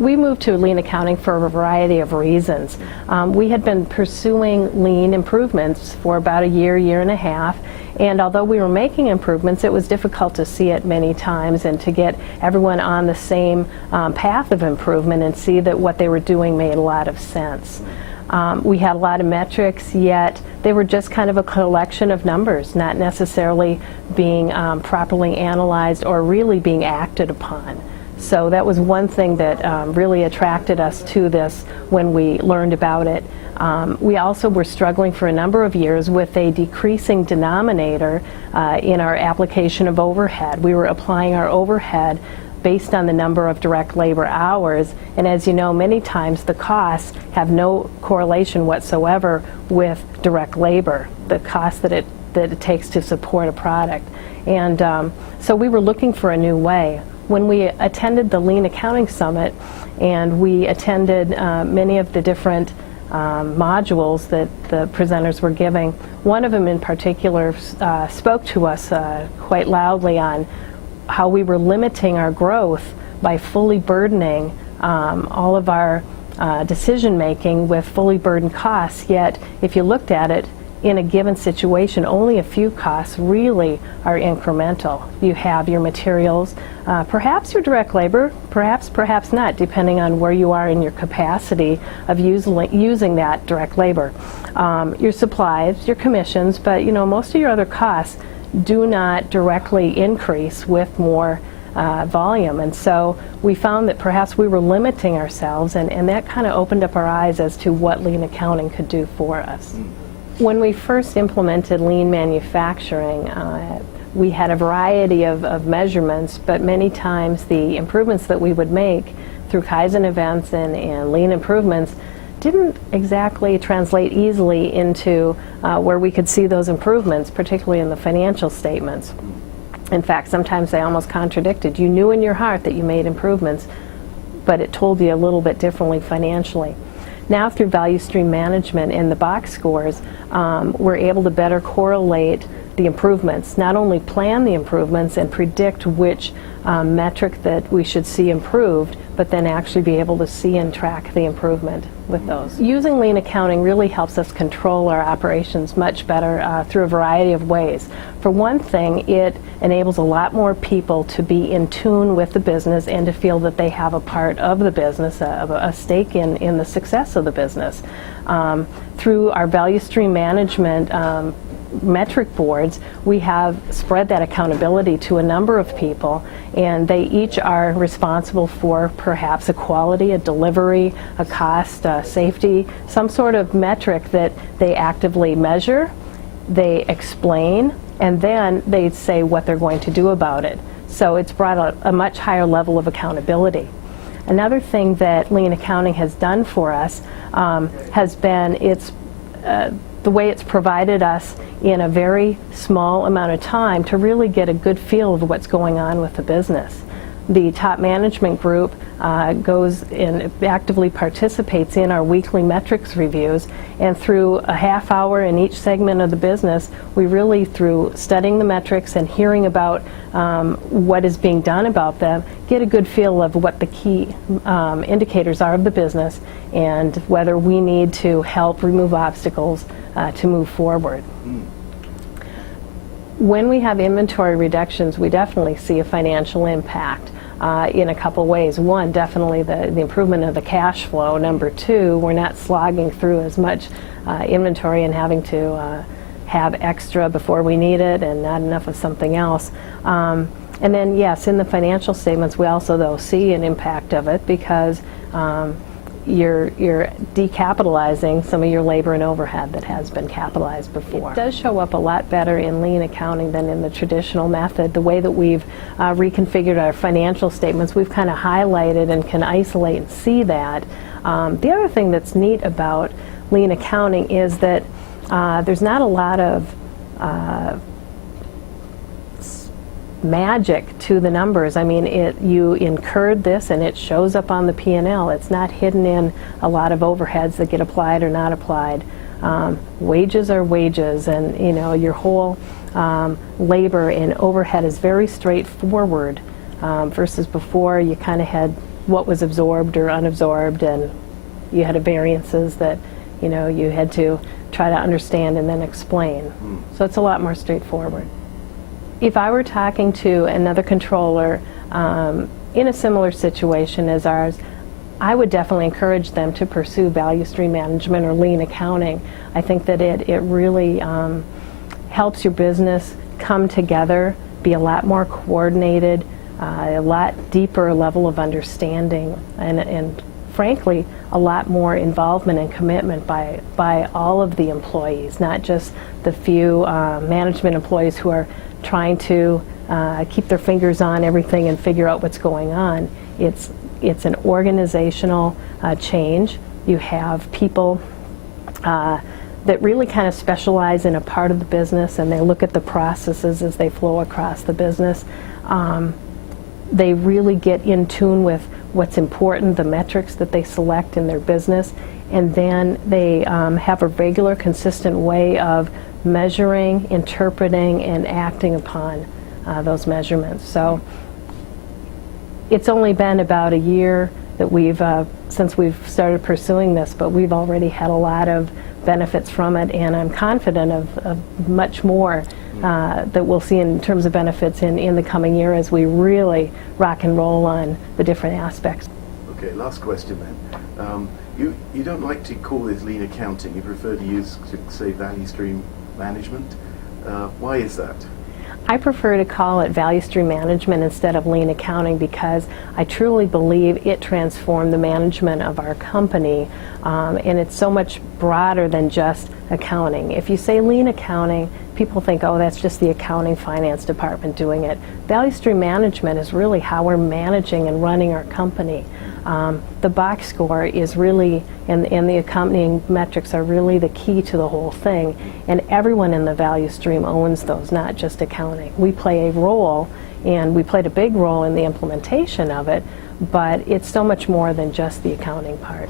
we moved to lean accounting for a variety of reasons. We had been pursuing lean improvements for about a year, year and a half, and although we were making improvements, it was difficult to see it many times and to get everyone on the same path of improvement and see that what they were doing made a lot of sense. We had a lot of metrics, yet they were just kind of a collection of numbers, not necessarily being properly analyzed or really being acted upon. So that was one thing that really attracted us to this when we learned about it. We also were struggling for a number of years with a decreasing denominator in our application of overhead. We were applying our overhead based on the number of direct labor hours, and as you know, many times the costs have no correlation whatsoever with direct labor, the cost that it takes to support a product. And so we were looking for a new way. When we attended the Lean Accounting Summit and we attended many of the different modules that the presenters were giving, one of them in particular spoke to us quite loudly on how we were limiting our growth by fully burdening all of our decision making with fully burdened costs, yet if you looked at it in a given situation, only a few costs really are incremental. You have your materials, perhaps your direct labor, perhaps not, depending on where you are in your capacity of using that direct labor. Your supplies, your commissions, but you know, most of your other costs do not directly increase with more volume, and so we found that perhaps we were limiting ourselves, and that kind of opened up our eyes as to what lean accounting could do for us. When we first implemented lean manufacturing, we had a variety of measurements, but many times the improvements that we would make through Kaizen events and lean improvements didn't exactly translate easily into where we could see those improvements, particularly in the financial statements. In fact, sometimes they almost contradicted. You knew in your heart that you made improvements, but it told you a little bit differently financially. Now through value stream management and the box scores, we're able to better correlate the improvements, not only plan the improvements and predict which metric that we should see improved, but then actually be able to see and track the improvement with those. Using lean accounting really helps us control our operations much better through a variety of ways. For one thing, it enables a lot more people to be in tune with the business and to feel that they have a part of the business, a stake in the success of the business. Through our value stream management metric boards, we have spread that accountability to a number of people, and they each are responsible for perhaps a quality, a delivery, a cost, safety, some sort of metric that they actively measure, they explain, and then they say what they're going to do about it. So it's brought a much higher level of accountability. Another thing that lean accounting has done for us has been the way it's provided us in a very small amount of time to really get a good feel of what's going on with the business. The top management group goes and actively participates in our weekly metrics reviews, and through a half hour in each segment of the business, we really, through studying the metrics and hearing about what is being done about them, get a good feel of what the key indicators are of the business and whether we need to help remove obstacles to move forward. When we have inventory reductions, we definitely see a financial impact in a couple ways. One, definitely the improvement of the cash flow. Number two, we're not slogging through as much inventory and having to have extra before we need it and not enough of something else. And then, yes, in the financial statements, we also, though, see an impact of it because you're decapitalizing some of your labor and overhead that has been capitalized before. It does show up a lot better in lean accounting than in the traditional method. The way that we've reconfigured our financial statements, we've kind of highlighted and can isolate and see that. The other thing that's neat about lean accounting is that there's not a lot of magic to the numbers. I mean, you incurred this and it shows up on the P&L. It's not hidden in a lot of overheads that get applied or not applied. Wages are wages, and you know, your whole labor and overhead is very straightforward versus before you kind of had what was absorbed or unabsorbed, and you had variances that you had to try to understand and then explain. So it's a lot more straightforward. If I were talking to another controller in a similar situation as ours, I would definitely encourage them to pursue value stream management or lean accounting. I think that it really helps your business come together, be a lot more coordinated, a lot deeper level of understanding, and frankly, a lot more involvement and commitment by all of the employees, not just the few management employees who are trying to keep their fingers on everything and figure out what's going on. It's an organizational change. You have people that really kind of specialize in a part of the business, and they look at the processes as they flow across the business. They really get in tune with what's important, the metrics that they select in their business, and then they have a regular, consistent way of measuring, interpreting, and acting upon those measurements. So it's only been about a year that since we've started pursuing this, but we've already had a lot of benefits from it, and I'm confident of much more that we'll see in terms of benefits in the coming year as we really rock and roll on the different aspects. Okay, last question then. You don't like to call this lean accounting. You prefer to say value stream management. Why is that? I prefer to call it value stream management instead of lean accounting because I truly believe it transformed the management of our company, and it's so much broader than just accounting. If you say lean accounting, people think, oh, that's just the accounting finance department doing it. Value stream management is really how we're managing and running our company. The box score is really, and the accompanying metrics are really the key to the whole thing, and everyone in the value stream owns those, not just accounting. We play a role, and we played a big role in the implementation of it, but it's so much more than just the accounting part.